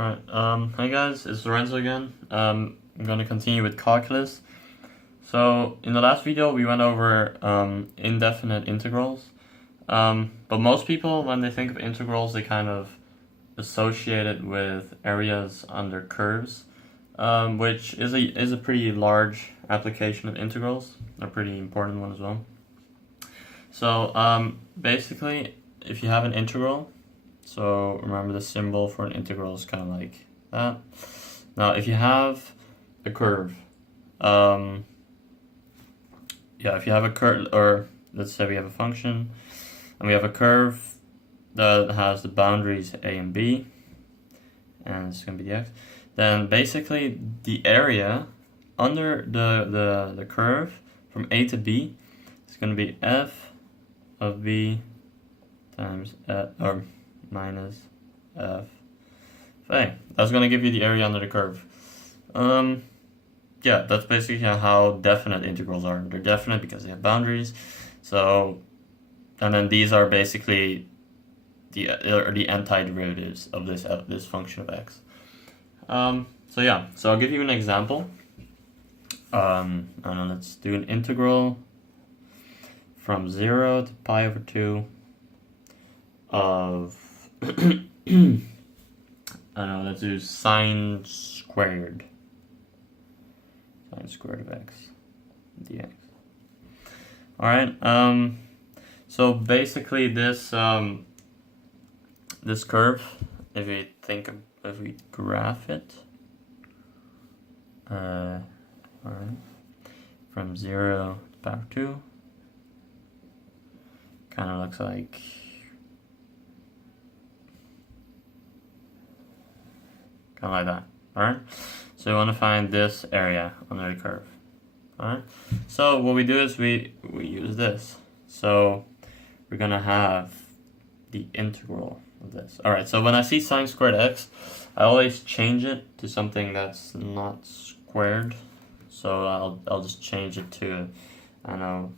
Right, hi guys, it's Lorenzo again. I'm going to continue with calculus. So, in the last video we went over indefinite integrals. But most people, when they think of integrals, they kind of associate it with areas under curves, which is a pretty large application of integrals, a pretty important one as well. So, basically, if you have an integral, so remember the symbol for an integral is kind of like that. Now, if you have a curve, if you have a curve, or let's say we have a function, and we have a curve that has the boundaries a and b, and it's going to be the x, then basically the area under the curve from a to b is going to be f of b times or minus f of a. That's going to give you the area under the curve. Yeah, that's basically how definite integrals are. They're definite because they have boundaries. So, and then these are basically the antiderivatives of this function of x. So I'll give you an example. And then let's do an integral from 0 to pi over 2 of I don't know, let's do sine squared of x dx. Alright, so basically this this curve, if we graph it, alright, from 0 to power 2, kind of looks like that. Alright, so we want to find this area under the curve. Alright, so what we do is we use this. So we're gonna have the integral of this. Alright, so when I see sine squared x, I always change it to something that's not squared. So I'll just change it to, I don't know,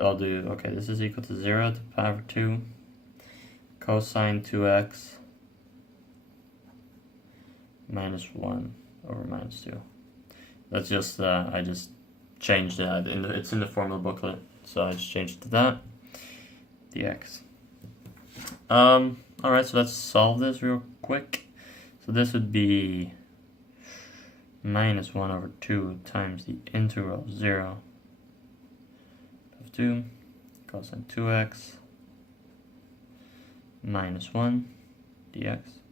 I'll do, okay, this is equal to 0 to the power 2 cosine 2x minus 1 over minus 2. That's just, I just changed it. It's in the formula booklet, so I just changed it to that. dx. Alright, so let's solve this real quick. So this would be minus 1 over 2 times the integral of 0 of 2 cosine 2x minus 1 dx.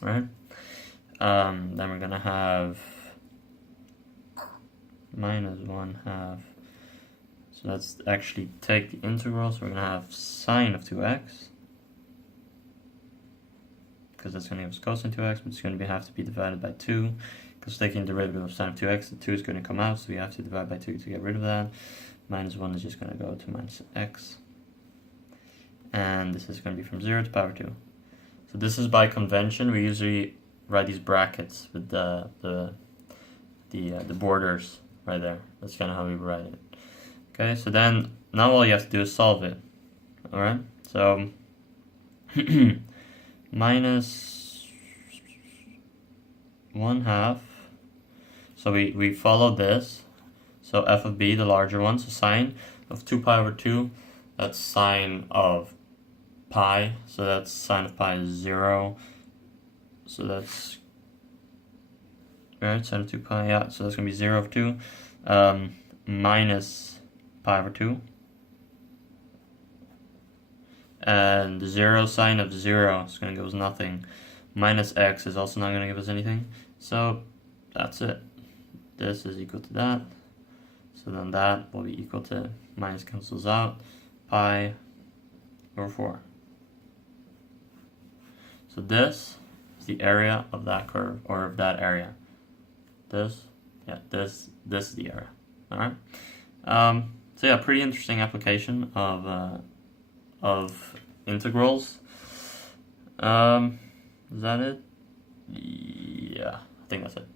Alright. Then we're going to have minus 1/2. So let's actually take the integral. So we're going to have sine of 2x, because that's going to give us cosine 2x, but it's going to have to be divided by 2, because taking the derivative of sine of 2x, the 2 is going to come out, so we have to divide by 2 to get rid of that. Minus 1 is just going to go to minus x. And this is going to be from 0 to power 2. So this is by convention. We usually write these brackets with the borders right there. That's kind of how we write it. Okay, so then now all you have to do is solve it. Alright, so minus 1/2. So we follow this. So f of b, the larger one, so sine of 2 pi over 2, that's sine of pi, so that's sine of pi is 0. So that's, right, sine of 2 pi, yeah, so that's going to be 0 over 2, minus pi over 2. And 0 sine of 0 is going to give us nothing. Minus x is also not going to give us anything. So that's it. This is equal to that. So then that will be equal to, minus cancels out, pi over 4. So this is the area of that curve, or of that area. This is the area. Alright. So yeah, pretty interesting application of integrals. Is that it? Yeah, I think that's it.